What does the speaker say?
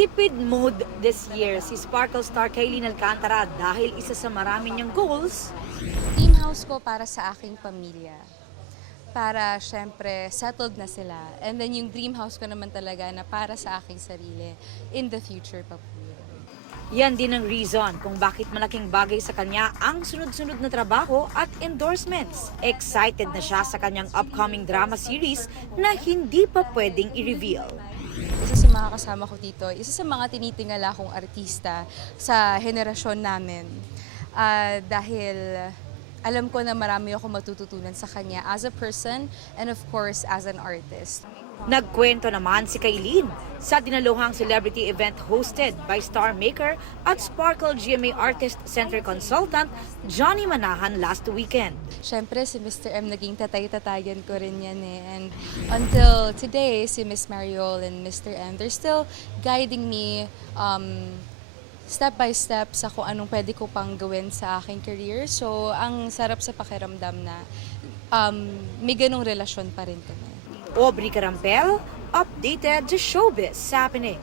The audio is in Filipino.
Tipid mode this year si Sparkle star Kaylin Alcantara dahil isa sa marami niyang goals. Dream house ko para sa aking pamilya. Para syempre settled na sila. And then yung dream house ko naman talaga na para sa aking sarili in the future pa po yun. Yan din ang reason kung bakit malaking bagay sa kanya ang sunod-sunod na trabaho at endorsements. Excited na siya sa kanyang upcoming drama series na hindi pa pwedeng i-reveal. Isa sa mga kasama ko dito, isa sa mga tinitingala kong artista sa henerasyon namin. Dahil alam ko na marami ako matututunan sa kanya as a person and of course as an artist. Nagkwento naman si Kaylin sa dinaluhang celebrity event hosted by star maker at Sparkle GMA Artist Center Consultant Johnny Manahan last weekend. Siyempre si Mr. M naging tatay-tatayan ko rin yan eh. And until today, si Miss Mariol and Mr. M, they're still guiding me step by step sa kung anong pwede ko pang gawin sa aking career. So ang sarap sa pakiramdam na may ganong relasyon pa rin kami. Aubrey Carampel, updated to Showbiz Happening.